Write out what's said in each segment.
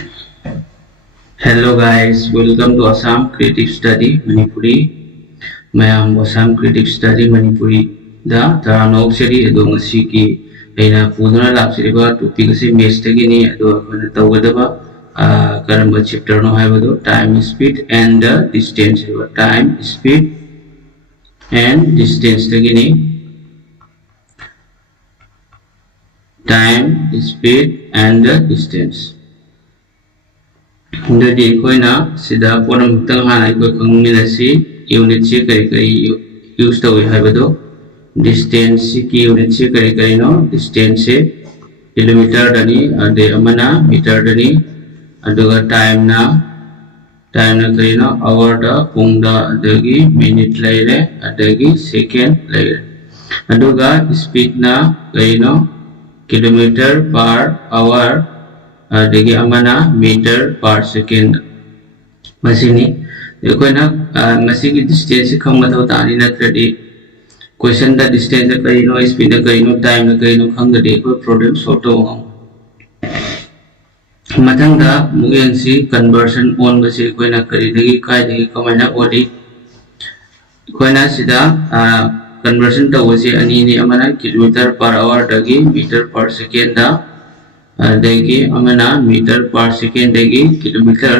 Hello guys, welcome to Assam Creative Study Manipuri. मैं am Assam Creative Study Manipuri da Taranok seri ado ngasi ki aina puduna lap seri ba topic se match tagi ni ado akona tawada ba karamba chapter no hai bado time speed and the distance time speed and distance tagi ni time speed and the distance Jadi koina sida ponam tang hana ko kangmina si unit si kari use tawi habado distance ki unit si kari no distance se kilometer dani ade amana meter dani aduga time na kari no hour da pung da adagi minute laire adagi second laire aduga speed na kari no kilometer per hour adagi amana meter per second masini koina masigi distance kham mathau tani na tradi question da distance kai no speed kai no time na kai no khang de ko problem solve to mathang da mugen si conversion on base koina kari dagi kai dagi kamana odi koina sida conversion ta wase ani ni amana kilometer per hour dagi meter per second da degi amana meter per second degi kilometer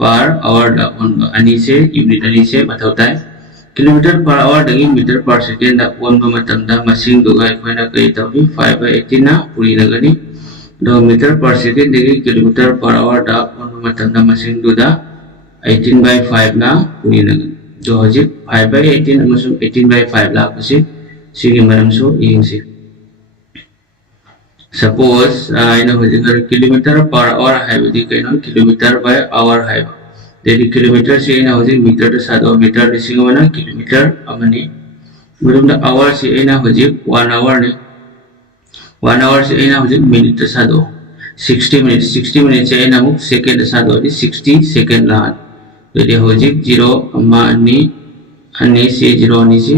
per hour da on ani se unit ani se bathautai kilometer per hour degi meter per second da on ba matam da masing do gai koina kai tawi 5/18 na puri nagani do meter per second degi kilometer per hour da on ba matam da masing do da 18/5 na puri nagani do hojik 5/18 amasung 18/5 la pasi sigi maram so ingsi Suppose kilometer per hour habidi kaino kilometer by hour hab. Jadi kilometer se ina hoji meter to sado meter dising mana kilometer amani. Belum da hour se ina hoji 1 hour ne. 1 hour se ina hoji minute to sado. 60 minutes se ina muk second sado di 60 second la. Jadi hoji 0 amma ani se 0 ani se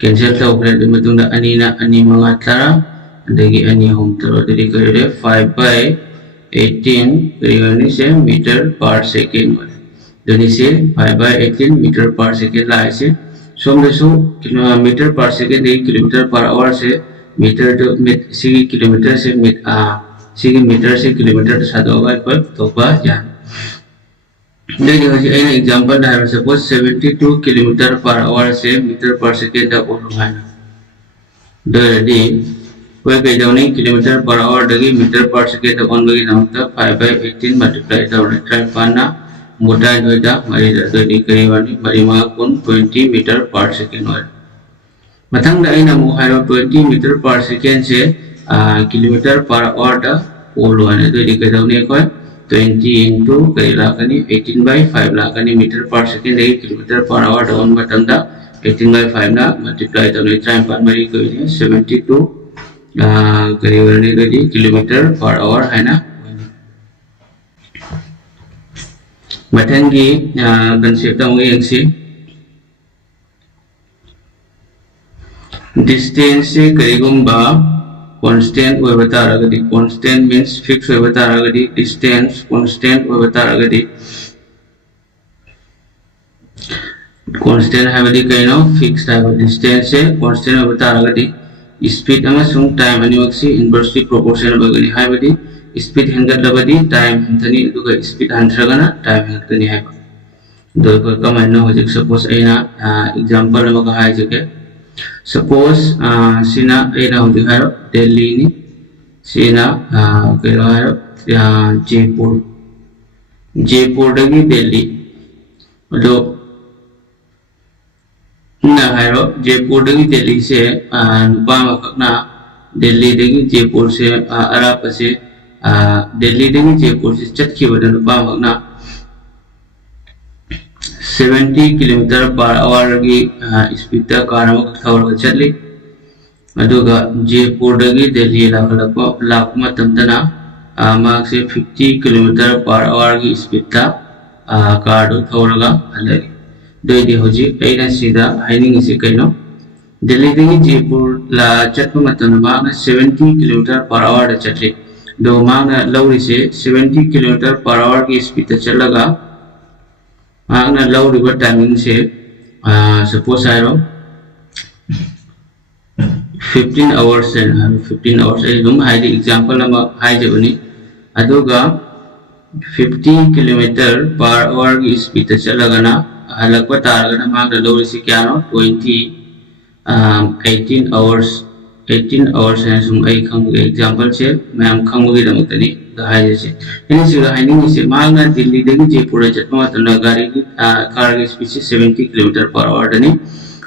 cancel ta upre belum da ani na ani mangatara Dagi ani home taro dari kare 5/18 kari se meter per second dani se 5/18 meter per second la se som desu kilometer per second dagi kilometer per hour se meter to sigi kilometer se sigi meter se kilometer to sado ba par topa jan dagi hoji aina example da suppose 72 kilometer per hour se meter per second da olu hana dadi Where kilometer per hour dagi meter per second on bagi namta 5/18 multiply the try panna muda doida mari dadi kari wani mari ma kun 20 meter per second or mathang da ina mu hairo 20 meter per second se kilometer per hour da polo ane dadi kari daune ko 20 into kari lakani 18/5 lakani meter per second dagi kilometer per hour da on matang da 18/5 na multiply the try pan mari ko 72 kari dari kilometer per hour hai na mathangi concept ang yang si distance se kari gumba constant oi bata ragadi constant means fixed oi bata ragadi distance constant oi bata ragadi constant habadi kaino fixed habadi distance se constant oi bata ragadi speed amasung time animaksi inversely proportional bagani habadi speed hengadlabadi time hentani duga speed handragana time hentani hab do ko kamanna hojik suppose aina example ma ka hai jake suppose sina aina hojik haro delhi ni sina kero haro jaipur dagi delhi do na haro jaipur dagi delhi se nupa makna delhi dagi jaipur se arap se delhi dagi jaipur se chatki wada nupa makna 70 kilometer per hour gi speed ta karamak thawar chatli aduga jaipur dagi delhi lakma tamtana mak se 50 kilometer per hour gi speed ta kadu thawraga alagi Doi hoji aina sida haining isi kaino Delhi dagi Jaipur la chatpa matana 70 km per hour da chatli do maana lawri se 70 km per hour की speed ta chalaga maana lawri ba timing se suppose aero 15 hours and 15 hours ay dum hai example ama hai jabani aduga 50 kilometer per hour की speed ta chalagana halakwa taragana maana lawri se kya no 18 hours 18 hours and sum ai khang example che मैम खंगोगी दमतनी हाई से इन से हाइनिंग से मांगना दिल्ली देगी जयपुर चटमा तना गाड़ी की कार की स्पीड 70 किलोमीटर पर आवर दनी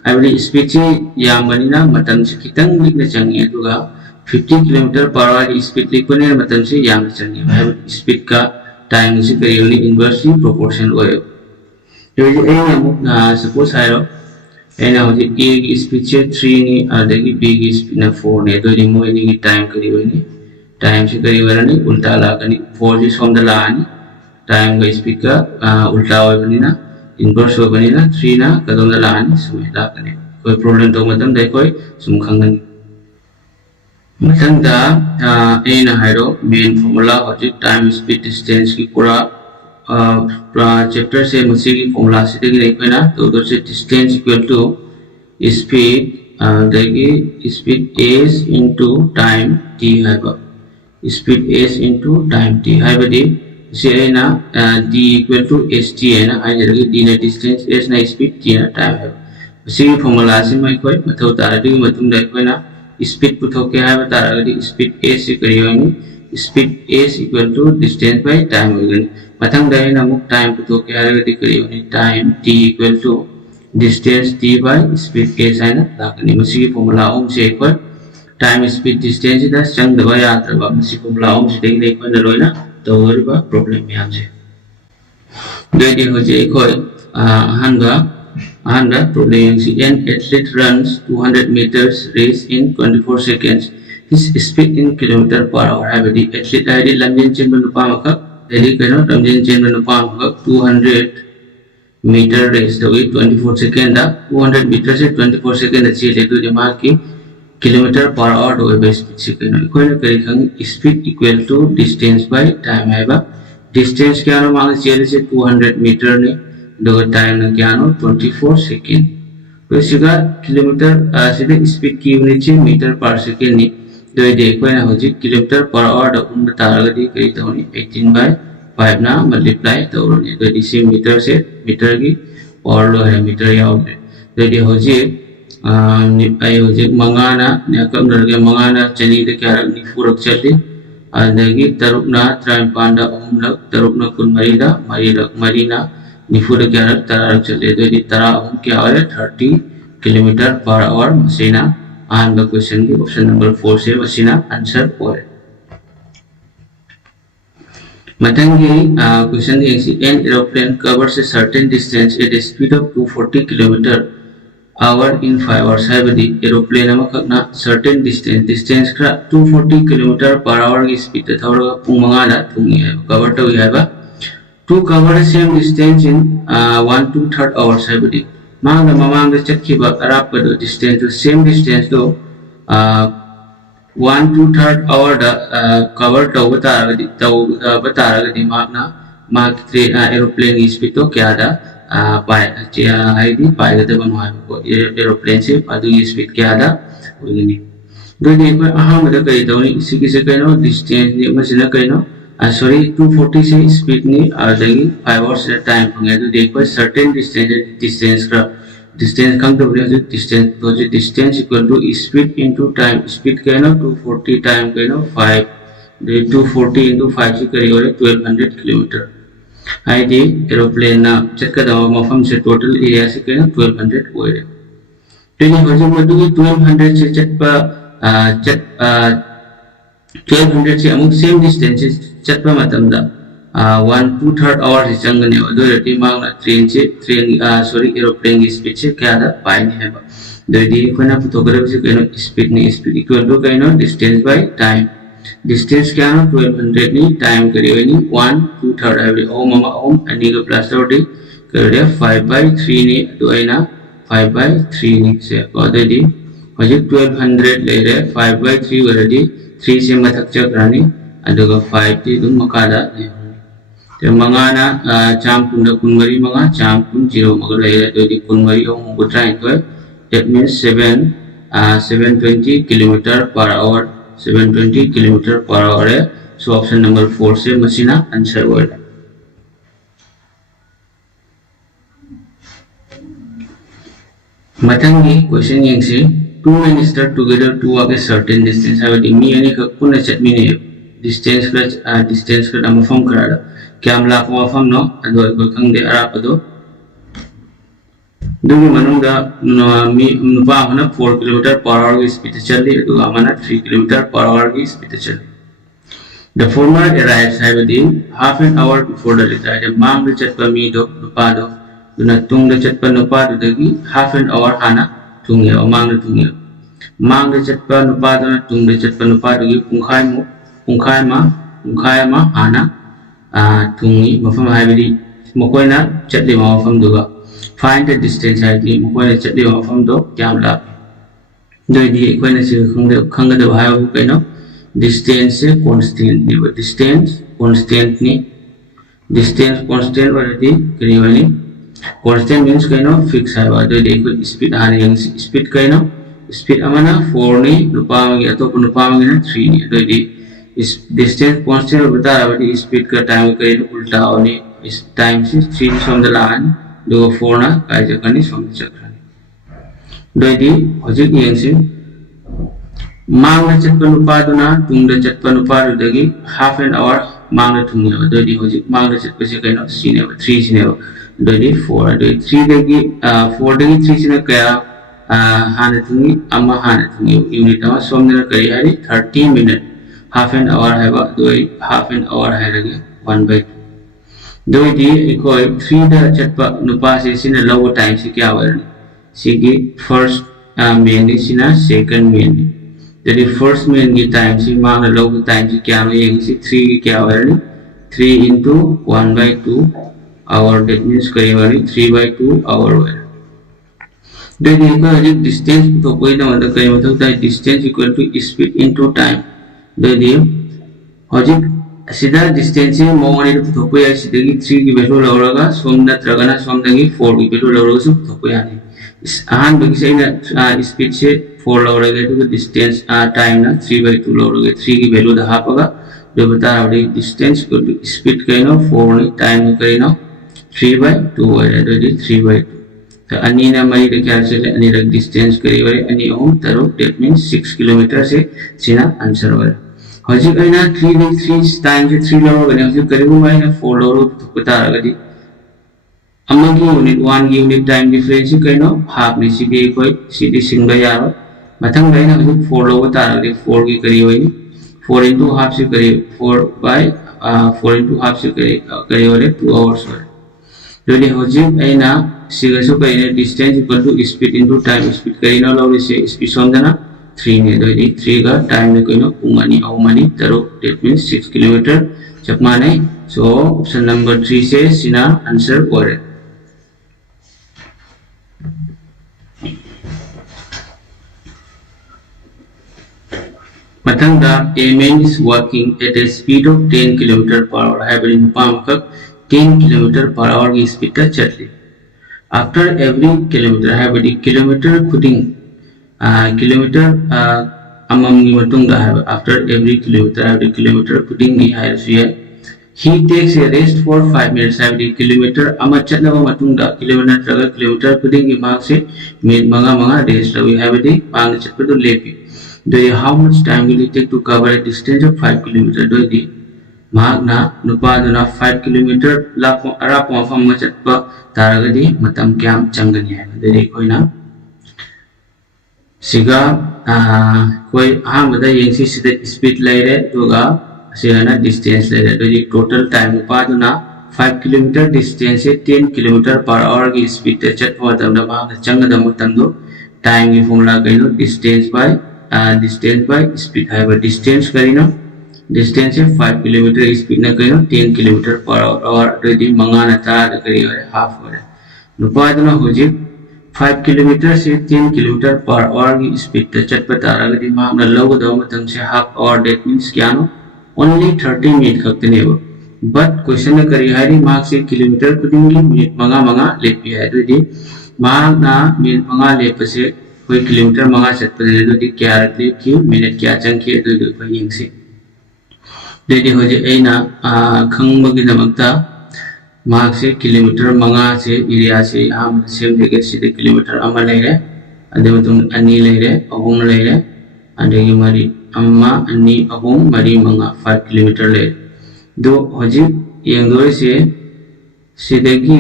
आइबली स्पीड से यामनिना मतम से खितंग लिखने चाहिए दुगा 50 किलोमीटर पर आवर स्पीड लिखने मतम से याम चाहिए आइबली स्पीड का टाइम से करीबनी इनवर्सली प्रोपोर्शन होए ये ए अमुक सपोज आइरो एना होजी ए की स्पीड से 3 नि अदगी बी की स्पीड ना 4 ने तो नि मोइ नि टाइम करीबनी टाइम से करीबनी उल्टा लागनी 4 जी सोम द लानी टाइम का स्पीड का उल्टा होबनी ना इनवर्स होबनी ना 3 ना कदम द लानी समय लागनी कोई प्रॉब्लम तो मतम दे कोई सुम खंगनी मतंदा एना हाइरो मेन फार्मूला होजी टाइम स्पीड डिस्टेंस की पूरा चैप्टर से मुझे की फॉर्मूला से देखिए देखो ना तो उधर से डिस्टेंस इक्वल टू स्पीड देखिए speed S into time T है बा speed S into time T है बा दी से है ना D equal to S T है ना है जैसे डी ना डिस्टेंस एस ना स्पीड टी ना टाइम है उसी की फॉर्मूला से मैं कोई मतलब तारा दी मतलब देखो ना स्पीड पुथो क्या है बता रहा है स्पीड एस से करिए speed S equal to distance by time होगी मथंग दाई नमुक टाइम पुथो क्या है करिए time T equal to distance T by speed S है ना लाकनी मसी की फॉर्मूला ओम से एक बार टाइम स्पीड डिस्टेंस इधर चंग दबा याद रखा मसी फॉर्मूला ओम से देख देख पर नरोई ना तो वो रिबा प्रॉब्लम में हमसे दो दिन हो जाए कोई हंगा प्रॉब्लम से an athlete runs 200 meters race in 24 seconds his speed in kilometer per hour है बड़ी athlete है डी लंजन चेंबर नुपा मका यदि करो लंजन चेंबर नुपा मका 200 मीटर रेस तो 24 सेकंड 200 मीटर से 24 सेकंड अच्छी ले तो दिमाग की किलोमीटर पर आवर हो बे स्पीड से कनो कोई ना करी खंग speed equal to distance by time है बा डिस्टेंस क्या नो मांग चेले से 200 मीटर ने दो टाइम ना क्या नो 24 सेकंड तो सिगा किलोमीटर सीधे स्पीड की यूनिट से मीटर पर सेकंड ने तो देखो ना हो जी किलोमीटर पर आवर उन बता रहा दी कई तो 18 बाय 5 ना मल्टीप्लाई तो ने तो इसी मीटर से मीटर की और लो है मीटर या हो तो ये हो जी आई हो जी मंगाना ने कम लगे मंगाना चनी तो क्या रखनी फुरक चली अदगी तरुकना त्राइन पांडा उमलक तरुकना कुन मरीना निफुर क्या रख तरारक चले तो ये तरा उम क्या है 30 किलोमीटर पर आवर मसीना आन का क्वेश्चन की ऑप्शन नंबर 4 से मसीना आंसर और मतंगी क्वेश्चन की an aeroplane covers a certain distance at a speed of 240 kilometer hour in 5 hours है बदी एरोप्लेन हम कतना certain distance का 240 kilometer per hour की स्पीड था और पुंगमाला पुंगी है कवर तो है बा to cover the same distance in 1/2 hours है बदी मांग मांग चक्की बा अराप का distance तो same distance तो 1/2 hour दा cover तो बता रहा गदी मांगना मांग एरोप्लेन की स्पीड तो क्या था पाए आईडी पाए गते बनवाए को एरोप्लेन से अदु स्पीड क्या था होगनी दो देखो अहम द कई दौनी इसी किसे कहनो डिस्टेंस ने मसिना कहनो सॉरी 240 से स्पीड ने आदगी 5 आवर्स टाइम पंगे तो देखो सर्टेन डिस्टेंस का डिस्टेंस कम तो बोले डिस्टेंस तो जो distance equal to speed into time speed कहनो 240 टाइम कहनो 5 240 into 5 से करी और 1200 किलोमीटर आईडी एरोप्लेन ना चक्का दवा मफम से टोटल एरिया से कहना 1200 हुए तो ये वजह मधु की 1200 से चक्का 1200 से अमुक सेम डिस्टेंस से चक्का मतलब दा 1/2 आवर से चंगने और दो रेटी मांगना ट्रेन सॉरी एरोप्लेन की स्पीड से क्या था पाई नहीं है दो दी कोई ना फोटोग्राफ से कहना स्पीड नहीं स्पीड इक्वल टू कहना डिस्टेंस बाय टाइम डिस्टेंस क्या है 1200 नी टाइम करिए नी 1/2 है ओम मामा ओम अनि का प्लस 30 करिए 5/3 नी तो आइना 5/3 नी से और दी मुझे 1200 ले रहे 5/3 वाला दी 3 से मथक चक्रानी aduga 5 ti dum makada te mangana cham kun kun mari manga cham kun 0 maga lai do di kun mari om ko try to that means 720 kilometer per hour 720 kilometer per hour है so option number 4 से मशीना answer word मतंगी question यंगसे two men start together to walk a certain distance हावदी मी यानी कपुन चटमी ने distance का मफम कराड़ा क्या हम लाख मफम नो अदो को कंगे अराप अदो दुगी मनुंगा मी नुपा हना 4 किलोमीटर पर आवर की स्पीड चलती है दुगा मना 3 किलोमीटर पर आवर की स्पीड चलती The former arrives within half an hour before the latter. Mang the chatpa mi do nupa do. Do not tung the chatpa nupa do dagi half an hour hana tungya or mang the tungya. Mang the chatpa nupa do not tung the chatpa nupa do gi pungkai ma hana tungi mafam haibidi mokoina chatli ma mafam duga. Find the distance haibidi mokoina chatli ma mafam do jam la. Do di koina si khanga do hayo kaino. Distance constant ni distance constant वाली करी वाली constant means कहीं ना fix है वाला तो देखो speed आने yang speed कहीं ना speed अमाना 4 नहीं नुपा में तो नुपा में ना 3 नहीं तो ये distance constant बता रहा है speed का time कहीं ना उल्टा होने इस time से 3 समझ लान दो 4 ना काय जगह नहीं समझ सकता तो ये हजिक yang से Mang the Chatpanupadu tung the Chatpanupadu dagi half an hour mang the tunga dodi hojik mang the Chatpasika cinema 3 cinema dodi 4 dodi 3 dagi 4 dagi 3 cinema kaya hanatungi amma hanatungi unit ama somna kari hari 30 minute half an hour haiba doi half an hour hairage 1/2 dodi ikoi 3 the Chatpanupa se sina low time se kya warni sigi first main sina second main Jadi first main की time सी मान लो कि time सी क्या है ये सी 3 की क्या है 3 into 1/2 hour that means कई बारी 3/2 hour है then देखो अगर distance तो कोई ना मतलब कई मतलब होता है distance equal to speed into time then ये अजिक सीधा distance से मोहने तो कोई ऐसी देखी 3 की वैल्यू लगाएगा सोमना तरगना सोमना की 4 की वैल्यू लगाएगा सब तो कोई आने आहान बगी से ना speed से 4 लगाएगा तो distance time ना 3/2 लगाएगा 3 की वैल्यू दहा पगा जो बता रहा है distance को speed कहीं ना 4 नहीं time कहीं ना 3/2 है तो ये 3/2 तो अन्य ना मरी तो क्या चले अन्य रख distance करी वाले अन्य ओम तरो that means 6 किलोमीटर से सीना आंसर वाला हजी कहीं ना 3 time से 3 लगाएगा ना हजी करीबन भाई ना 4 लगाएगा तो बता रहा है अम्मा की unit 1 की unit time difference कहीं ना half नहीं सीधे कोई सीधे सिंगल यारो मतंग भाई ना हजी 4 लगाएगा तारा के 4 की करी हुई 4 into half से करी 4 into half से करी वाले 2 hours वाले जो ये हजी कहीं ना सीधा सो कहीं ना distance equal to speed into time speed कहीं ना लोग इसे speed समझना 3 ने तो ये 3 का time में कहीं ना उमानी औमानी तरो that means 6 किलोमीटर जब माने so option number 3 से सीना आंसर वाले Matanga, a man is walking at a speed of 10 km per hour. Having pumped 10 km per hour की speed का चलती. After every kilometer, having kilometer cutting kilometer among matanga have after every kilometer, having kilometer cutting the higher sphere. He takes a rest for 5 minutes. Having kilometer amachatla matanga kilometer traga kilometer cutting की मार्ग से मंगा rest लगी. Having मांग चट पर तो लेपी. Do you how much time will it take to cover a distance of 5 km? Do you magna nupaduna 5 km la arap mafam machatpa taragadi matam kyam changani hai dere koi na siga koi ahambada yengsi sida speed laire doga sigana distance laire do you total time nupaduna 5 km distance 10 km per hour की speed chatpa matam da magna changada matam do time की formula kaino distance by speed है but distance करी ना distance है 5 kilometre speed ना करी ना 10 kilometre per hour और यदि मंगाना तार करी और half हो रहा है नुपाद ना हो जी 5 किलोमीटर से 10 किलोमीटर per hour की speed तो चट पर तारा यदि मामला लोग दो मतलब से half hour that means क्या नो only 30 minutes खक्तने वो but question करी हारी मार्क से किलोमीटर कुदिंगी मिनट मंगा मंगा लेपी है तो दी मार्क ना मिनट मंगा लेप से कोई किलोमीटर मंगा सकते हैं तो दी क्या रखते क्यों मिनट क्या चंकी तो दी कोई यंग से दी हो जाए ऐ ना खंग बगी नमकता मार्क से किलोमीटर मंगा से एरिया से हम सेम जगह से किलोमीटर अमल ले रहे अदे तुम अन्नी ले रहे अहोम ले रहे अदे ये मरी अम्मा अन्नी अहोम मरी मंगा 5 किलोमीटर ले दो हजी यंगोई से सिद्धगी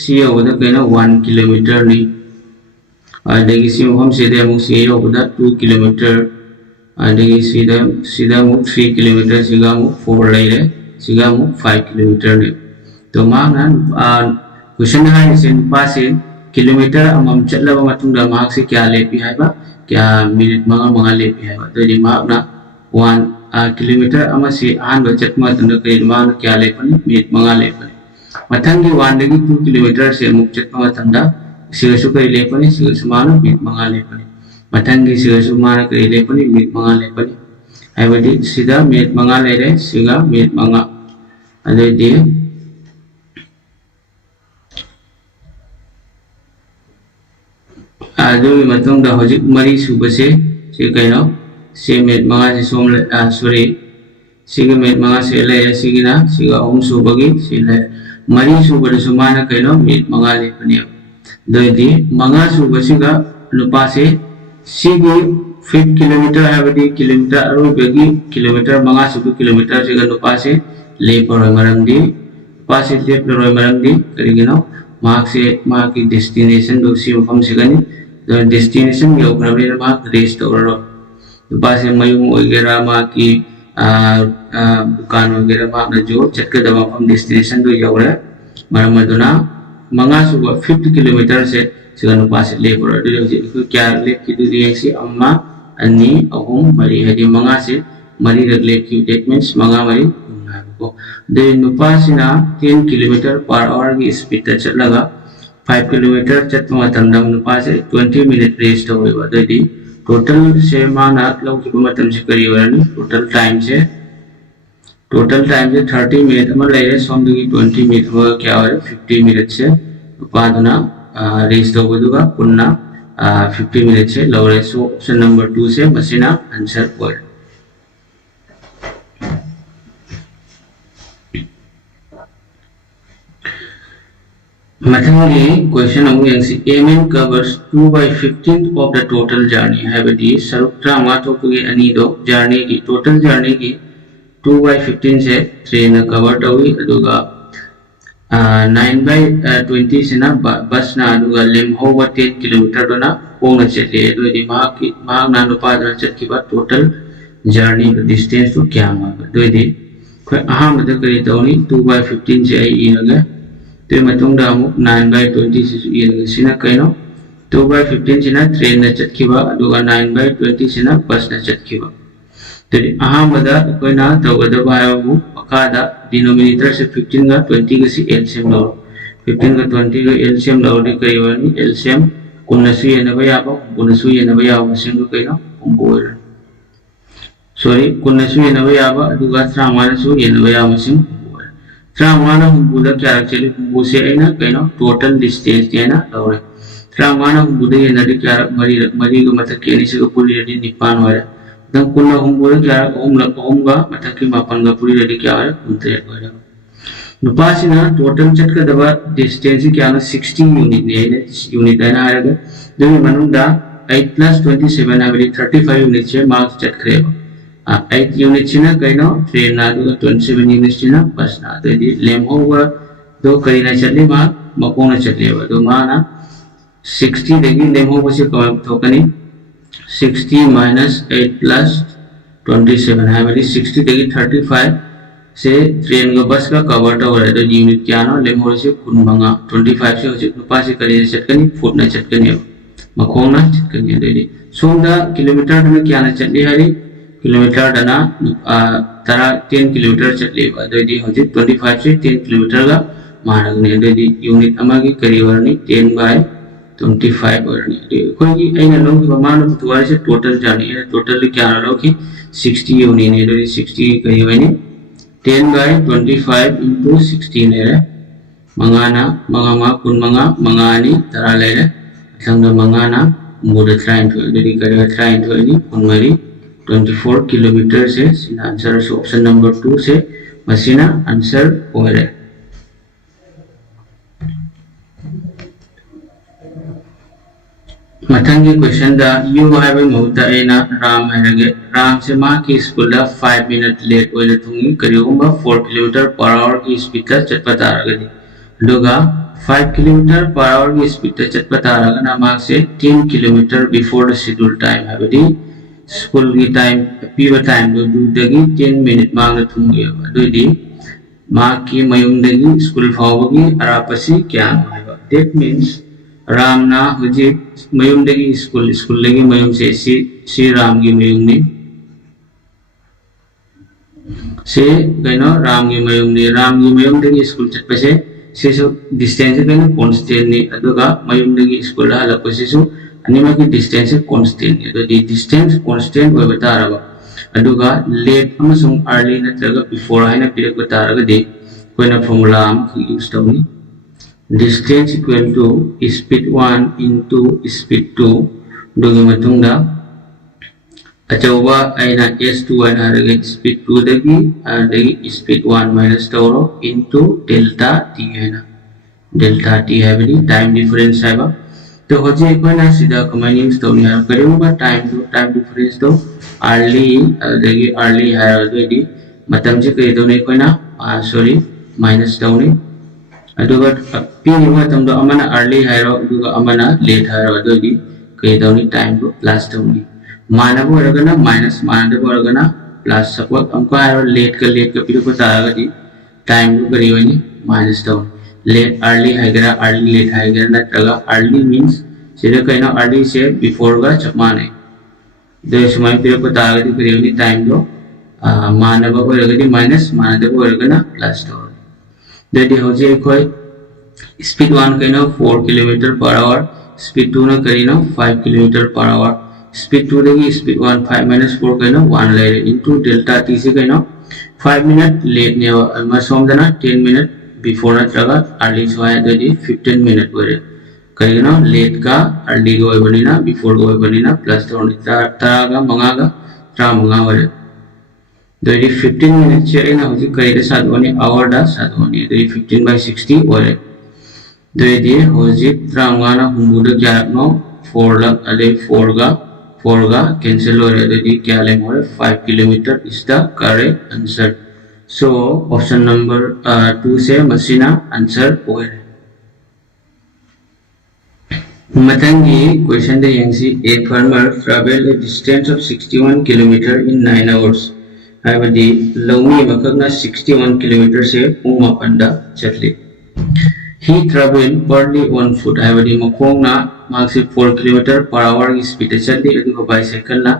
सी होगा कहना 1 किलोमीटर नहीं अदे सी हम सीधे मुझ से होगा 2 किलोमीटर अदे सीधा मुझ 3 किलोमीटर सीधा मुझ 4 ले रहे सीधा मुझ 5 किलोमीटर नहीं तो मांगना क्वेश्चन है इसे पासे किलोमीटर अमम चलवा मतुंगा मार्क से क्या लेपी है बा क्या मिनट मंगा मंगा लेपी है बा तो ये मार्कना 1 किलोमीटर अमा से आन बचत मतुंगा कई मांग क्या लेपनी मिनट मंगा लेपनी मथंगी 1 दगी 2 किलोमीटर से मुक चतमा मतुंगा सिगसु कई लेपनी सिगसु मानो मिनट मंगा लेपनी मथंगी सिगसु मानो कई लेपनी मिनट मंगा लेपनी है बड़ी सीधा मिनट मंगा ले रहे सीधा मिनट मंगा अदे दिए हजिक मरी सूबसे से कहो से मेट मंगा से सोम सॉरी सिग मेट मंगा से ले सिगिना सिग अहम सूबगी से ले मरी सूबद सुमाना कहो मेट मंगा लेपने दोदी मंगा सूबसिगा नुपा से सिगी 5 किलोमीटर है किलोमीटर अरुबगी किलोमीटर मंगा सूब किलोमीटर सिगा नुपा से ले पर मरमदी नुपा से ले पर मरमदी करिगिनो मार्क से मार्क की डेस्टिनेशन दो सी हम सिगनी डेस्टिनेशन के ऊपर भी मार्क रेस्ट और पास में मयूं वगैरह माँ की दुकान वगैरह मार्क जो चक्कर दबा हम डेस्टिनेशन तो जाओ रहे मरम मधुना मंगा सुबह 50 किलोमीटर से सिगन पास ले पड़ा तो क्या ले की दूरी ऐसी अम्मा अन्नी अहोम मरी है जो मंगा से मरी रगले की डेट मीन्स मंगा मरी को दे नुपासिना 10 किलोमीटर पर आवर की स्पीड तक चलेगा 5 किलोमीटर चतमा तंदम नुपा से 20 मिनट रेस्ट होगा दे टोटल से माना लोग की मतम से करी वाली टोटल टाइम से 30 मिनट में ले रहे सोम दुगी 20 मिनट में क्या हो रहा 50 मिनट से पादना रेस्ट होगा पुन्ना 50 मिनट से लो रहे सो ऑप्शन नंबर 2 से मसीना आंसर पर Mathematical question of Amen covers 2/15 of the total journey. Have the Saruktra Matopugi Anido journey की total journey की 2/15 से train covered अभी अदुगा 9/20 से ना बस ना अदुगा लेम होगा 10 किलोमीटर तो ना होना चाहिए तो यदि मार्ग ना नुपादर चट की बात total journey का distance तो क्या होगा तो यदि कोई अहम मतलब करी तो नहीं 2/15 से आई लगे तो मतुंग दामु 9/20 से सिना कइनो 2/15 सिना ट्रेन न चटखिबा अदुगा 9/20 सिना बस न चटखिबा तो अहमदा कोइना तवदबा हायबु अकादा डिनोमिनेटर से 15 का 20 का से एलसीएम लो 15 का 20 का एलसीएम लो दि करिवानी एलसीएम कुनसु येनबा याबा कुनसु येनबा याबा सिंगु कइनो उम्बोर सॉरी कुनसु येनबा याबा अदुगा त्रामानसु येनबा याबा सिंग त्रामाना हुबुदा क्या एक्चुअली हुबु से है ना कहना टोटल डिस्टेंस है ना और त्रामाना हुबुदा ये नदी क्या मरी को मतलब केनी से को पूरी रेडी निपान हो रहा है तब कुन्ना हुबुदा क्या होगा मतलब कि मापन का पूरी रेडी क्या हो रहा है कुंते हो रहा है नुपासी ना टोटल चट का दबा डिस्टेंस क्या ना 60 यूनिट है ना आ रहा है जो ये मनुंडा 8 + 27 है बड़ी 35 यूनिट से मार्क्स चट करेगा 8 यूनिट चिना कहना ट्रेन ना दो 27 यूनिट चिना बस ना तो यदि लेम होगा दो करी ना चले माँ मकों ना चले वो तो माँ ना 60 देगी लेम होगा से कम तो कनी 60 - 8 + 27 है वाली 60 देगी 35 से ट्रेन का बस का कवर हो रहा है तो यूनिट क्या ना लेम होगा से कुन मंगा 25 से हो जाए नुपा से करी चटकनी फुट ना चटकनी मकों ना चटकनी तो यदि सोमदा किलोमीटर में क्या ना चले हरी किलोमीटर डना तरा 10 किलोमीटर चले अदि हजि 25 से 10 किलोमीटर का मानगने अदि unit अमागी करीबरनी 10/5 25 already. Koi aina long ki amount of tuwa se total jani total kya na ki 60 unit ne 60 kari wani 10 by 25 into 16 ne mangana mangama kun mangani tara le tangda mangana muda trying to jadi kari trying to ini kun mari 24 kilometers se sina answer so option number 2 se masina answer hoire. Mathangi question da you have a mauta ena ram harage ram se ma ki school da 5 minute late oile thungi kariumba 4 km per hour ki speed ta chatpa taragadi doga 5 km per hour ki speed ta chatpa taraga na ma se 10 km before the scheduled time habadi school ki time piva time do dagi 10 minute ma na thungi adodi ma ki mayum dagi school phawagi arapasi kya hoiba that means Ramna hujik mayum dagi school lagi mayum se si ram gi mayum ni se kaino ram gi mayum dagi school chat pase se so distance kaino constant ni aduga mayum dagi school hala pase so anima ki distance constant ni the distance constant we bataraga aduga late amasung early natraga before haina pirak bataraga de koina formula am use tawni distance equal to speed 1 into speed 2 dogi matungda achauba aina s2 aina harage speed 2 dagi speed 1 minus toro into delta t aina delta t having time difference haiba to hoje koina sida command use tawni har kariuba time difference to early harage matam je kai done koina sorry minus tawni aduga pini matam do amana early hairo aduga amana late hairo adodi kai dawni time do plus tawni mana bo ragana minus mana bo ragana plus suppose amko hairo late ka piru ko taragadi time do kari wani minus tawni late early haigara early late haigara na taga early means sida kaina early se before ga chapmane do sumai piru ko taragadi kari wani time do mana bo ragadi minus mana bo ragana plus tawni that is hoje koi speed 1 kaino 4 km per hour speed 2 na karino 5 km per hour speed 2 degi speed 1 5 minus 4 kaino 1 layer into delta t se kaino 5 minute late ne ma somdana 10 minute before na traga early so hai the 15 minute wore kaino late ka early go banina before go banina plus taraga mangaga manga wore the 15 minutes che ina hoji kaida sadwani hour da sadwani the 15 by 60 wore the hoji tramana humbuda gyakno 4 la ade 4 ga cancel wore the kyalem wore 5 km is the correct answer so option number 2 se masina answer wore Matangi question the yangsi a farmer traveled a distance of 61 km in 9 hours habadi launi makagna 61 km se puma panda chatli he traveled partly on foot habadi makongna magsi 4 km per hour ki speed chatli edu bicycle na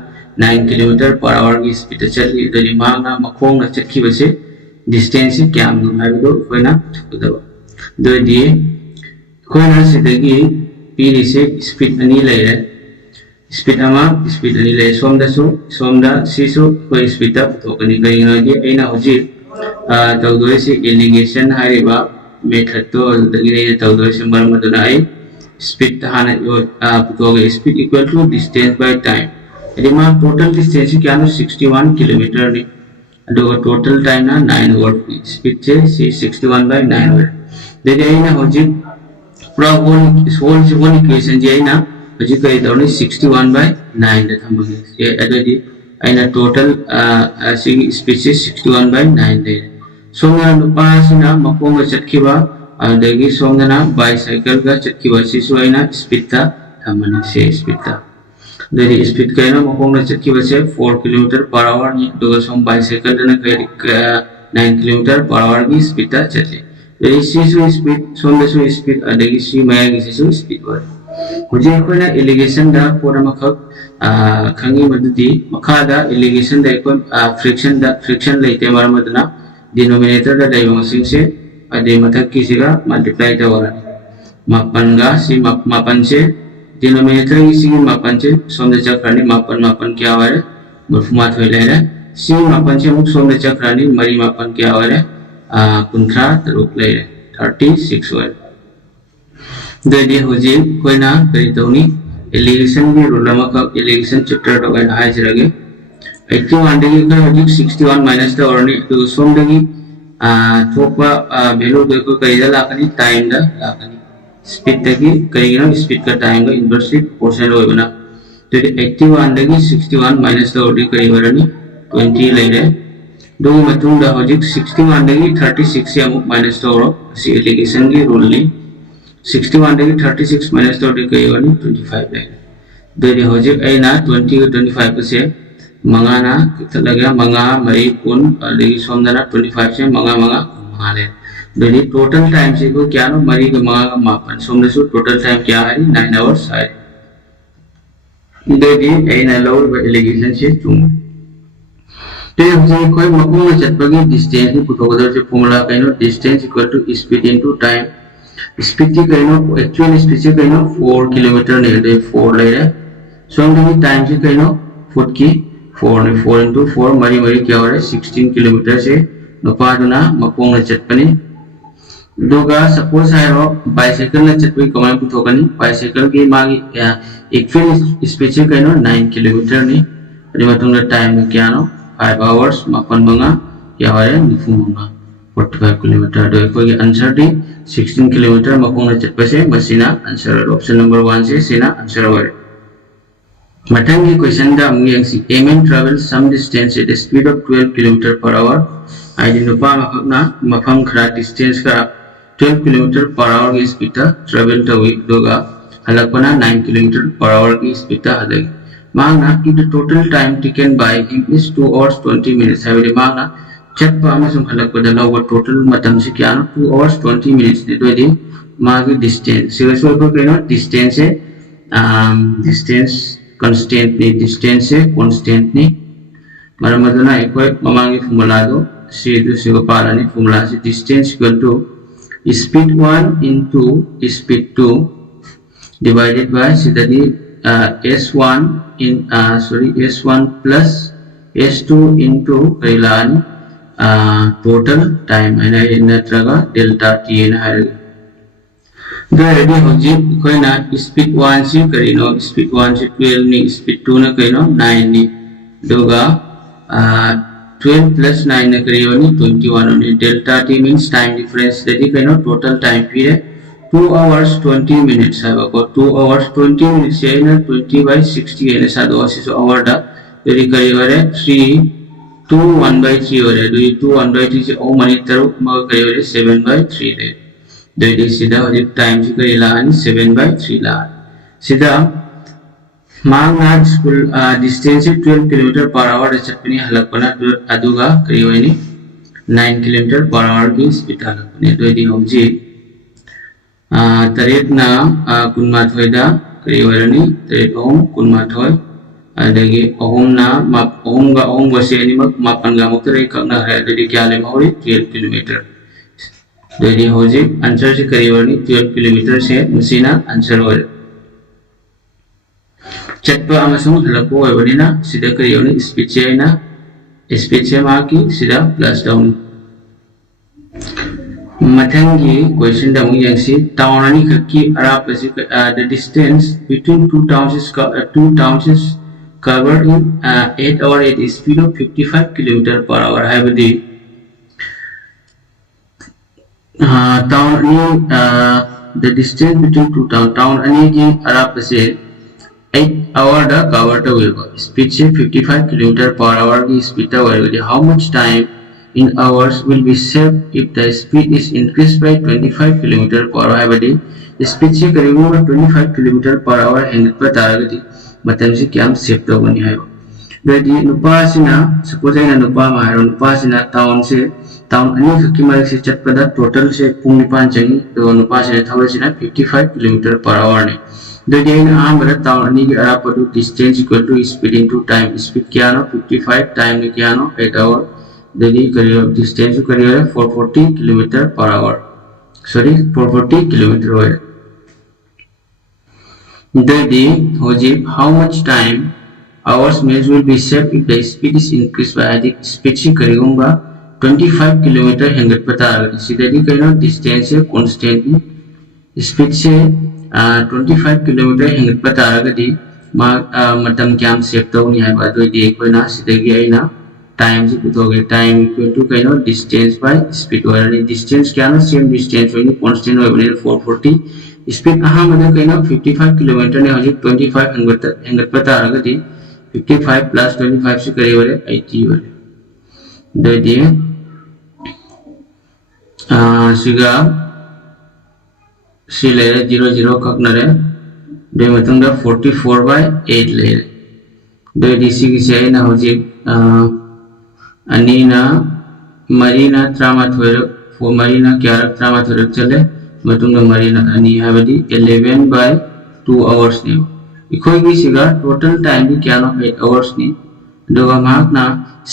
9 km per hour ki speed chatli edu magna makongna chatki base distance kyam no habado koina chukudaba do di koina sidagi pili se speed ani laire speed ama speed ani le somda sisu koi speed up to kani kai na di aina hoji tawdoi se irrigation hariba method to dagi ne tawdoi se marmaduna ai speed hana to ga speed equal to distance by time edima total distance kya no 61 km ni ado total time na 9 hour speed che 61 by 9 hour de aina hoji pro whole equation je aina hoji kai dawni 61 by 9 da thambagi ye adadi aina total speed is 61 by 9 de somna nupa sina makonga chatkiba adagi somna bicycle ga chatkiba sisu aina speed ta thamani se speed ta the speed kaina makonga chatkiba se 4 km per hour ni do som bicycle na kai 9 km per hour ni speed ta chatli the sisu speed somna su speed adagi si maya gi sisu speed wa hoje koina irrigation da pura makhak khangi madudi makhada irrigation da ko friction leite marmadna denominator da dai masing se ade mathak ki siga multiply ta wara mapan ga si mapan se denominator isi mapan se somda chakrani mapan kya ware murfuma thoi lere si mapan se muk somda chakrani mari mapan kya ware kuntra taruk lere 36 ware dadi hoji koina kari tawni allegation bi rulama ka allegation chapter to ga hai jirage 81 dagi ka hoji 61 minus the orni to som dagi thopa value ko kai da lakani time da lakani speed dagi kai na speed ka time ga inversely proportional hoibana to 81 dagi 61 minus the ordi kai warani 20 laire do matung da hoji 61 dagi 36 ya minus the oro si allegation gi rule ni 61 dagi 36 minus the ordi kai warani 25 laire dadi hoji aina 20 25 ko se mangana kita lagi manga mari pun lagi somdana 25 से manga ले jadi total time से को क्या no मरी के मगा मापन somda सु total time क्या है 9 hours है jadi ऐ ना लोर allegation से चुम तो हमसे कोई मकुम में चटपगी distance की पुथोगदर से formula कहनो distance equal to speed into time speed की कहनो actual speed से कहनो 4 किलोमीटर नहीं तो 4 ले रहे somda की time से कहनो foot की 4 into 4 mari क्या हो रहा है 16 किलोमीटर से नुपादुना मकोंग न चटपनी दोगा सपोज है रो बाइसाइकिल न चटपी कमाई पुथोकनी बाइसाइकिल की मागी एक्चुअल स्पीड से कहनो 9 किलोमीटर नी रिमतुंग न टाइम क्या नो 5 hours मापन मंगा क्या हो रहा है निफु मंगा 45 किलोमीटर दो कोई आंसर दी 16 किलोमीटर मकोंग न चटपे से मसीना आंसर ऑप्शन नंबर 1 से सीना आंसर हो रहा है Matangi question da muyangsi amen travel some distance at a speed of 12 km per hour. I did not na mafam khara distance ka 12 km per hour ki speed ta travel ta hui doga halakpana 9 km per hour ki speed ta halag. Mangna if the total time taken by him is 2 hours 20 minutes. I will mangna check pa amasung halakpada lawa total matam se kya no 2 hours 20 minutes ne do di magi distance. Siwa ko keno distance distance constant ni distance है constant ni मरा मतलब एक कोई ममांगी formula दो सीधे सीधे पाला नहीं formula से distance equal to speed 1 into speed 2 divided by सीधा दी s1 in s1 plus s2 into करीलान total time है ना इन्हें तरगा delta t है ना है ready होजी कोई ना speed 1 से करी नो speed 1 से 12 नी speed 2 ना करी नो 9 नी दोगा 12 plus 9 ना करी होनी 21 होनी delta t means time difference यदि करी no total time period 2 hours 20 minutes है बाको 2 hours 20 minutes है ना 20 by 60 है ना साथ वासी सो hour दा यदि करी वाले 3 2 1 by 3 हो रहे 2 1 by 3 से ओ मनी तरो मगर करी वाले 7 by 3 they Jadi sida wajib time juga ilahan 7 by 3 lah. Sida mangna school distance 12 km per hour chapni halakpana aduga kariyo ini 9 km per hour ki speed halakpane to di obji taret na kunmat hoida kariyo ini taret om kunmat hoy adagi om na map om ga se ini mapan ga mukre kakna hai jadi kya le mauri 12 km jadi hoji answer से करीबनी 12 kilometre से मसीना answer हो चटपा अमसुंग हलको होबनिना सिदा करीबनी speed से माकी सिदा plus down मथंगी question da mung yangsi town ani khaki arap asi the distance between two towns is covered in 8 hour at a speed of 55 km per hour habdi town the distance between two town ani ki arap se 8 hour da cover ta hoga speed se 55 km per hour ki speed ta hoga how much time in hours will be saved if the speed is increased by 25 km per hour habadi speed se करीब 25 km per hour hengat pa taragati matam se kyam save to bani hai badi nupa sina suppose na nupa ma haro nupa sina town ani khaki ma se chat pada total se pung nipan changi to nupa se thawai sina 55 km per hour ne badi na amara town ani ki ara padu distance equal to speed into time speed kya no 55 time ne kya no 8 hour badi kariyo distance kariyo 440 km per hour sorry 440 km hoye Daddy, Hojib, how much time hours minutes will be saved if the speed is increased by the speed si karigumba 25 kilometer hengat patara. Sidadi kaino distance constantly speed se 25 kilometer hengat patara gadi ma matam kyam save tawni hai ba doi de koina sidagi aina time se putoge time equal to kaino distance by speed or distance kya na same distance hoini constant hoibane 440 speed aha mane kaino 55 kilometer ne hoji 25 hengat patara gadi 55 plus 25 से करे वाले 80 वाले दो दिए सिगा सी ले 00 कक नरे दो Matang 44 by 8 ले दो डीसी की से ना हो जी अनीना मरीना ट्रामा थोड़े फो मरीना क्या रख ट्रामा थोड़े चले मतंग मरीना अनी है बड़ी 11 by 2 hours ने इकोई की सिगा टोटल टाइम भी क्या ना 8 hours ने दो मार्क ना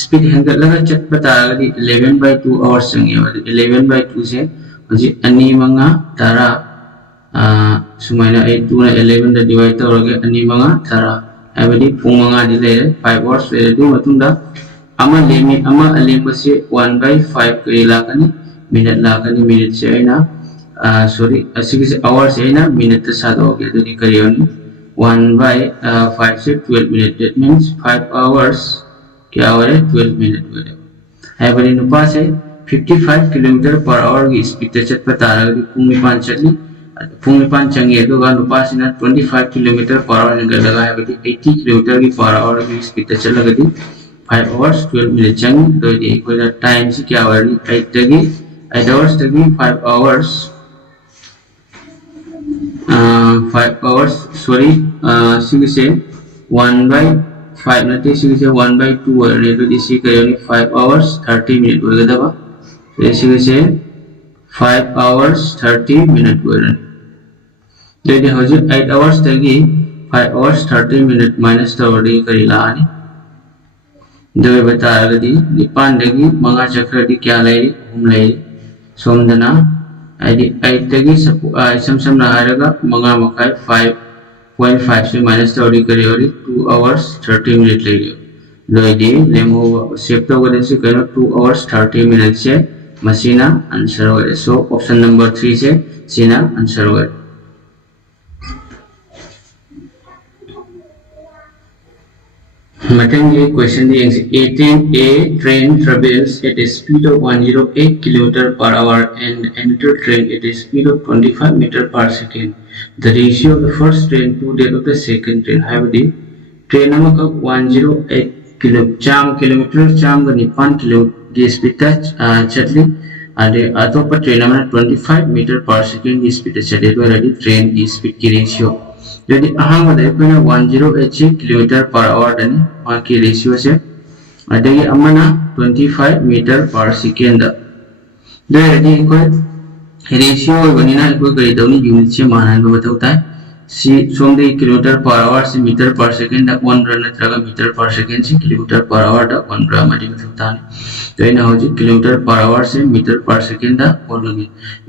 स्पीड हैंगर लगा चट बता गई 11 by 2 hours चंगे वाले 11 by 2 से मुझे अन्नी मंगा तारा सुमाइना 8 2 ना 11 दा डिवाइड तो होगे अन्नी मंगा तारा ऐबडी पुंग मंगा दिले 5 hours ले दो मतुंडा अमा लेमी अमा अलेम से 1 by 5 करी लाकनी मिनट से है ना sorry असिक से hours से है ना मिनट साथ हो गया तो निकलियोनी 1 by 5 से 12 minutes that means 5 hours क्या हो रहा है 12 minutes हो रहा है बड़ी नुपा से 55 किलोमीटर पर आवर की स्पीड से चट पता रहा है पुंगी पांच चली पुंगी पांच चंगे तो गा नुपा से ना 25 किलोमीटर पर आवर निकल लगा है बड़ी 80 किलोमीटर की पर आवर की स्पीड से चल लगा 5 hours 12 minutes चंग तो ये कोई टाइम से क्या हो रहा है 8 hours तक 5 hours 5 hours sorry से 1 by 5 नते से 1 by 2 और ये तो इसी का यानी 5 hours 30 minutes हो गया था तो इसी से 5 hours 30 minutes हो रहा है तो ये हो जाए 8 hours तक 5 hours 30 minutes minus तो और ये करी लाने दो बता रहा थी निपान देगी मंगा चक्र दी क्या लाये हम लाये सोमदना आईडी आईडी सम सम नहारेगा मंगा मकाई 5.5 से माइनस थोड़ी करे और 2 hours 30 minutes ले लियो लोइडी लेमो सेव तो करे से करो 2 hours 30 minutes से मशीना आंसर हो गया सो ऑप्शन नंबर 3 से सीना आंसर हो गया Matangly question the answer 18A train travels at a speed of 108 km per hour and another train at a speed of 25 meter per second. The ratio of the first train to that of the second train. Have the train number 108 kilometer cham the Nipan kilo the speed chatli and the other train number 25 meter per second the speed chatli ready train the speed की ratio. यदि अहम वाले कोई ना 108 kilometre per hour डनी वहाँ की ratio से अदेगी अम्मना 25 metre पर सेकेंड दो यदि कोई रेशियो बनी ना कोई करीब उन्हीं यूनिट से माना है बताता है सी सोमदे किलोमीटर पर आवर से मीटर पर सेकेंड दा 1 रन तरगा मीटर पर सेकेंड से किलोमीटर पर आवर दा 1 रन मडी बताता है तो इन हो जी किलोमीटर पर आवर से मीटर पर सेकेंड दा 1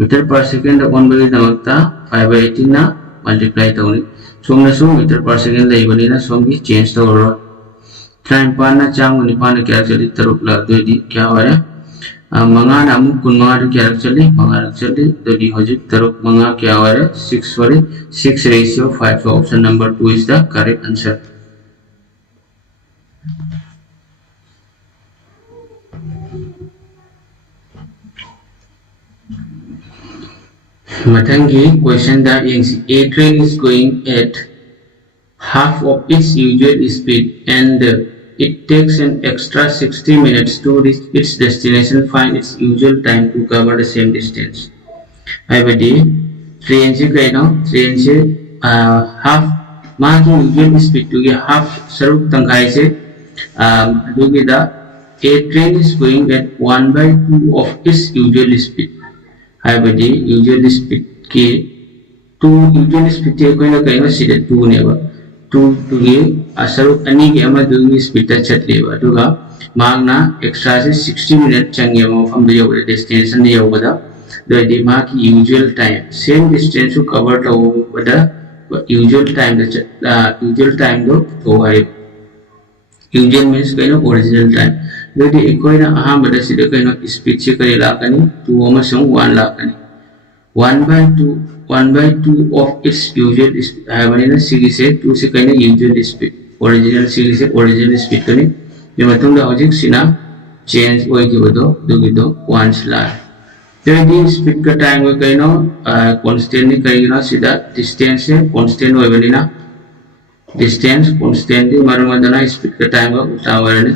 मीटर पर सेकेंड दा 1 बगे दमकता 5/18 ना मल्टीप्लाई तौनी सोमना सो मीटर पर सेकेंड ले बनी ना सोम की चेंज तो और टाइम पाना चांग निपान क्या चली तरुप ला दो दी क्या हो रहा है मंगा नाम कुन मंगा क्या चली मंगा चली दो दी हो जी तरुप मंगा क्या हो रहा है 6 sorry 6 ratio 5 so option number 2 is the correct answer Matangi question that is a train is going at half of its usual speed and it takes an extra 60 minutes to reach its destination. Find its usual time to cover the same distance. I will do train से कहीं ना train से half माह की usual speed to get half सरुप तंगाई से दोगे दा a train is going at 1/2 of its usual speed. हाइबडी यूजुअल स्पीड के 2 यूजुअल स्पीड के कोई ना कहीं ना सीधे 2 ने बा 2 के असर अनी के अमा 2 स्पीड तक चले बा तो का मांगना एक्स्ट्रा से 60 मिनट चंगे हम हम दियो बड़े डेस्टिनेशन दियो बड़ा दो दी मां की यूजुअल टाइम सेम डिस्टेंस को कवर तो बड़ा usual time usual time do to hai. Usual means original time. Jadi ikoina aham pada sida speed se kari lakani 2 amasung 1 lakani. 1 by 2 1 by 2 of its usual speed habanina sigi se 2 se usual speed original sigi se original speed kani yamatunda hojik sina change oi kibodo dugido 1 la. Jadi speed ka time ko constant ni kaina sida distance se constant oi banina distance constant di marumadana speed ka time ko utawarani.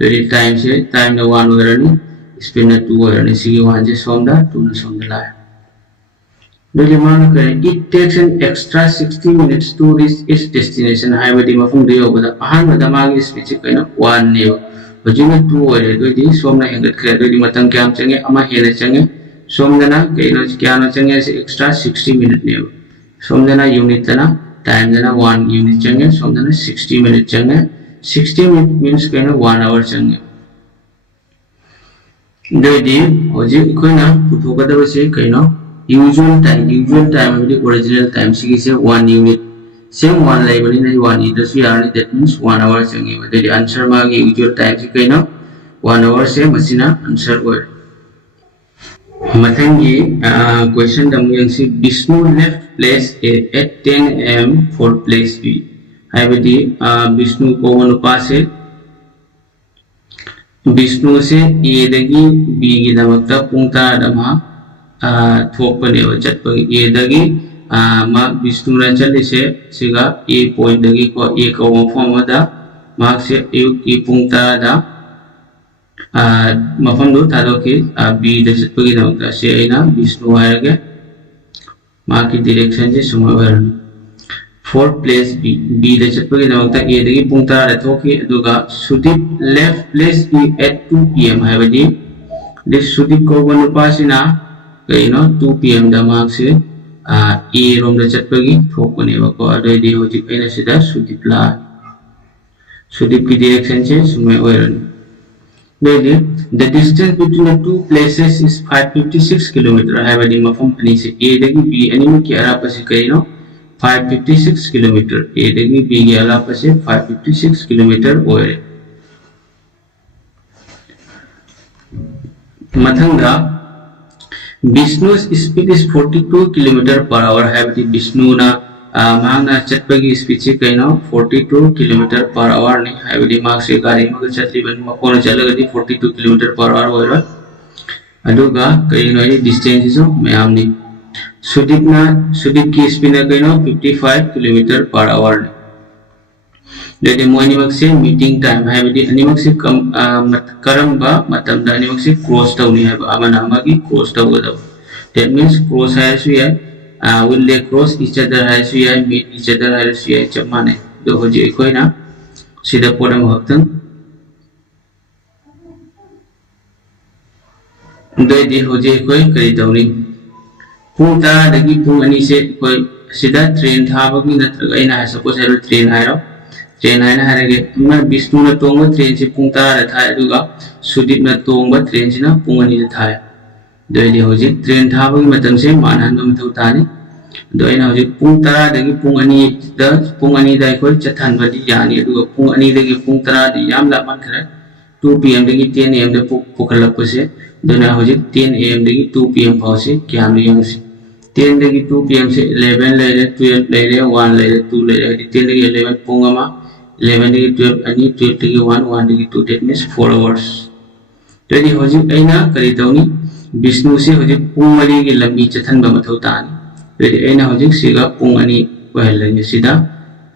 Jadi time se time na 1 warani speed na 2 warani sigi 1 se somda 2 na somda la. It takes an extra 60 minutes to reach its destination. Highway mafung de obada ahan madamagi speech kaina 1 ne bajina 2 ore doi somna hengat kre doi matang kyam change ama hena change somdana kaina kyana change se extra 60 minute ne somdana unit na time dana 1 unit change somdana 60 minute change 60 minute means kaina 1 hour change doi hoji koina puthokada se kaina usual time of the original time is 1 unit same 1 label in 1 either that means 1 hour change the answer magi usual time is 1 hour same masina answer word mathangi question damu yang si Vishnu left place A at 10 am for place B habidi Vishnu ko manupa se Vishnu se A dagi B gi damakta pungta dama थोपने चटपग ए दगी मा विष्णु ना चले से सिगा ए point दगी को ए को मफम दा mark से ए की पुंगता दा मफम दो तारो के बी द चटपगी नमता से ना विष्णु आएगा मार्क की डायरेक्शन से समय वरन फोर्थ प्लेस बी द चटपगी नमता ए दगी पुंगता दा थोके दुगा सुदीप left place B at 2 pm है बदी दिस सुदीप को वनुपासिना 2 pm da mark se e rom da chatpagi thokone ba ko adoi di hoji aina sida sudip la sudip ki direction che sumai oiran doi the distance between the two places is 556 km have di mafam ani se a dagi b ani me ki ara pasi 556 km a dagi b ki ara pasi 556 km oire mathanga Vishnu's speed is 42 km per hour. Have the Vishnu na mahana chatpagi speed se 42 km per hour ne have the mark se gari mag chatli ban makona chalaga di 42 km per hour hoira aduga distance is mayam ni Sudip ki speed na 55 km per hour ne Jadi mo animak se meeting time have the animak se karamba matam da animak se cross down ni have amana amagi cross down gada that means cross has we will they cross each other has we meet each other has we chamane do hoje koi na sida podam haktan doi di hoje koi kari dawni pung ta dagi pung ani se koi sida train thabagi natraga ina suppose train hairo train hai na harage ma Vishnu na tongba train se pung tara thai aduga Sudip na tongba train se na pung ani thai doi di hoji train thabagi matam se manhan ma mathau tani doi na hoji pung tara dagi pung ani da koi chathan badi yani aduga pung ani dagi pung tara di yam la man khara 2 pm dagi 10 am da pukhalak se doi na hoji 10 am dagi 2 pm phau se kyam yang se 10 dagi 2 pm se 11 laire 12 laire 1 laire 2 laire 10 dagi 11 pung ama 11 dagi 12 ani 12 dagi 1 1 dagi 2 that means 4 hours jadi hoji aina kari tawni Vishnu se hoji pung mari gi lambi chathan ba mathau tani jadi aina hoji siga pung ani wahalani sida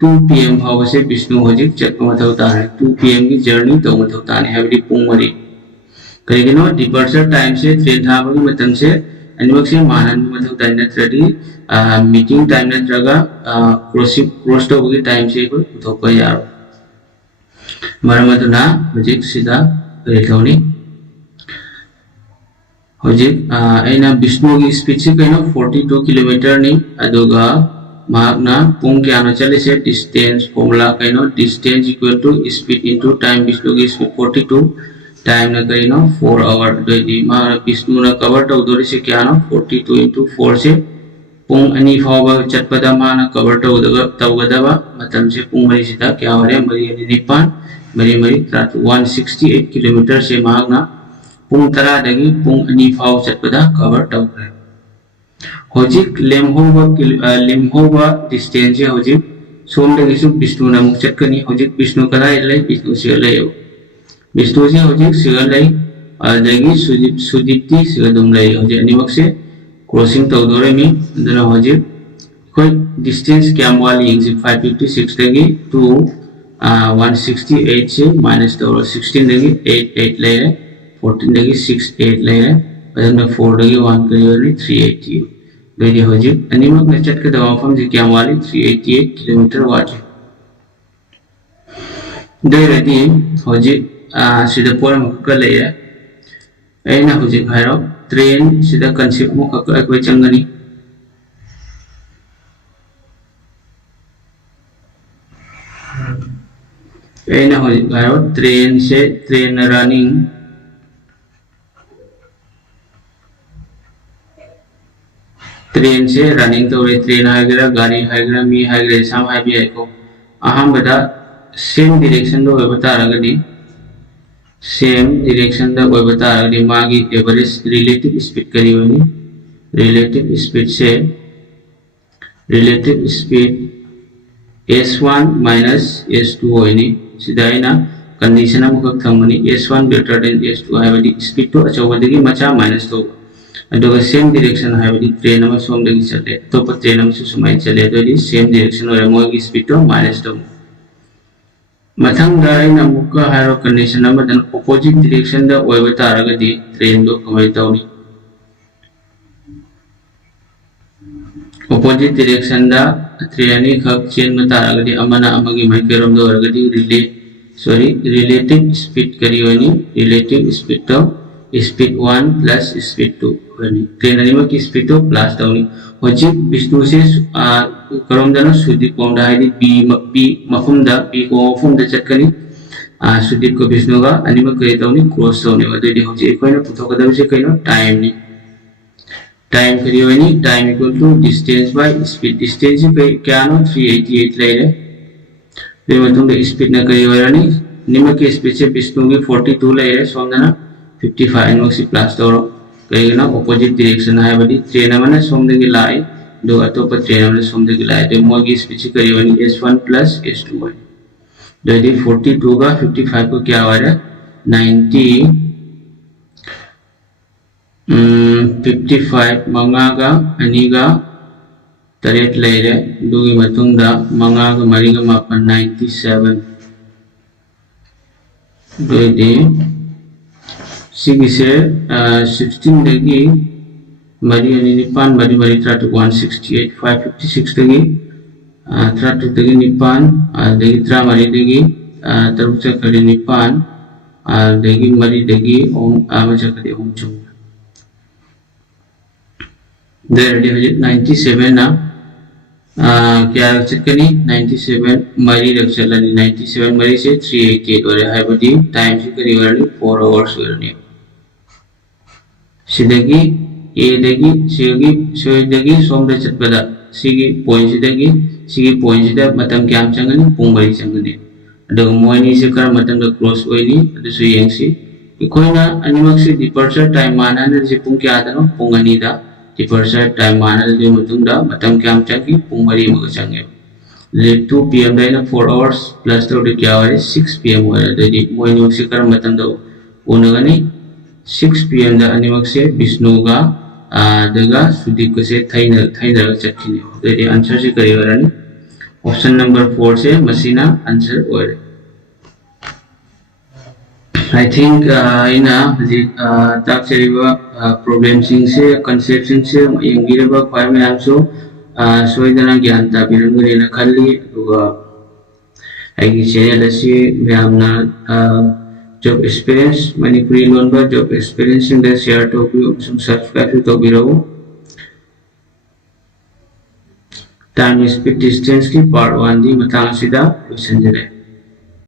2 pm bhaw se Vishnu hoji chat mathau tani 2 pm gi journey to mathau tani habdi pung mari kari gino departure time se train thabagi matam se animak se manan mathau tani natradi meeting time natraga cross to gi time se ko uthopa yaro Maramaduna hojik sida relawni hojik aina Vishnu gi speed se 42 km ni aduga magna pung kyano chale se distance formula distance equal to speed into time Vishnu gi speed 42 time na 4 hour di ma Vishnu na cover to dori se kyano 42 into 4 se pung ani fawa chatpada mana cover tawgadaba matamse pung mari sita kya hore mari ani nipan mari mari 168 kilometer se mahagna pung tara dagi pung ani fawa chatpada cover tawgre hojik lemhova distance hojik som dagi su Vishnu namuk chatkani hojik Vishnu kada ilai Vishnu se lai Vishnu se hojik se lai dagi sudipti se dum lai hojik animak se crossing tawdore mi dana hojik koi distance kyam wali yingsi 556 dagi to 168 se minus tawro 16 dagi 88 lai 14 dagi 68 lai adana 4 dagi 1 kari 380 dagi hojik animak na chat ka dawa fam ji kyam wali 388 kilometer waje dai radi hojik sida pora makka lai aina hojik hairo train sida concept mo kakoi changani aina hojik hairo train se train running train se running to train hagira gari hagira mi hagira sam habi aiko aham bada same direction do bata ragadi same direction da koi bata ragadi magi average relative speed kari wani relative speed se relative speed s1 minus s2 hoini sidaina condition amukak thamani s1 greater than s2 haibadi speed to achawadi macha minus to aduga same direction haibadi train ama somdagi chale to pa train ama sumai chale adodi same direction ore mogi speed to minus to mathang dai na mukka hairo condition ama dan opposite direction da oiba taragadi train do kamai tawni opposite direction da train ni khak chain ma taragadi amana amagi maikerom do aragadi relative speed kari wani relative speed to speed 1 plus speed 2 wani train ani ma ki speed to plus tawni hojik Vishnu se karom dana sudip pomda haidi b mafum da b ko mafum da chatkani sudip ko Vishnu ga ani ma kare tawni cross tawni adodi hojik ekoina puthokada se kaino time ni time kari wani time equal to distance by speed distance kya no 388 laire de matung da speed na kari warani nima ke speed se Vishnu ki 42 laire somdana 55 no si plus tawro kaya na opposite direction hai badi train amana somdagi lai do atopa train amana somdagi lai de mogi speed se kari wani s1 plus s2 wani jadi 42 ka 55 ko kya wara 90 55 manga ga ani ga taret laire dugi matungda manga ga mari ga mapan 97 jadi sigise 16 dagi mari ani nipan mari mari 168 556 dagi 30 dagi nipan dagi tra mari dagi tarukcha kali nipan dagi mari dagi om amacha kali om chung there ready ho 97 na kya chakani 97 mari rakchalani 97 mari se 388 ore haibadi time se kari warani 4 hours warani sidagi a dagi sidagi somda chatpada sigi point sida matam kyam changani pung mari changani ado moini se kar matam da cross oini ado su yengsi ikoina animak se departure time mana na se pung kya dano pung ani da departure time mana de matungda matam kyam changi pung mari ma changi le 2 pm da 4 hours plus to de kya wari 6 pm wara de moini se kar matam da unagani 6 pm da animak se Vishnu ga daga sudip ko se thaina chatkini de answer se kari warani option number 4 se masina answer ore I think ina the tak cheriba problem sing se concept sing se yengireba khwai me also soidana gyan ta birangani na khalli duga ai channel asi myamna job experience Manipuri loan ba job experience in the share to subscribe to biro time speed distance ki part 1 di matang sida losenjare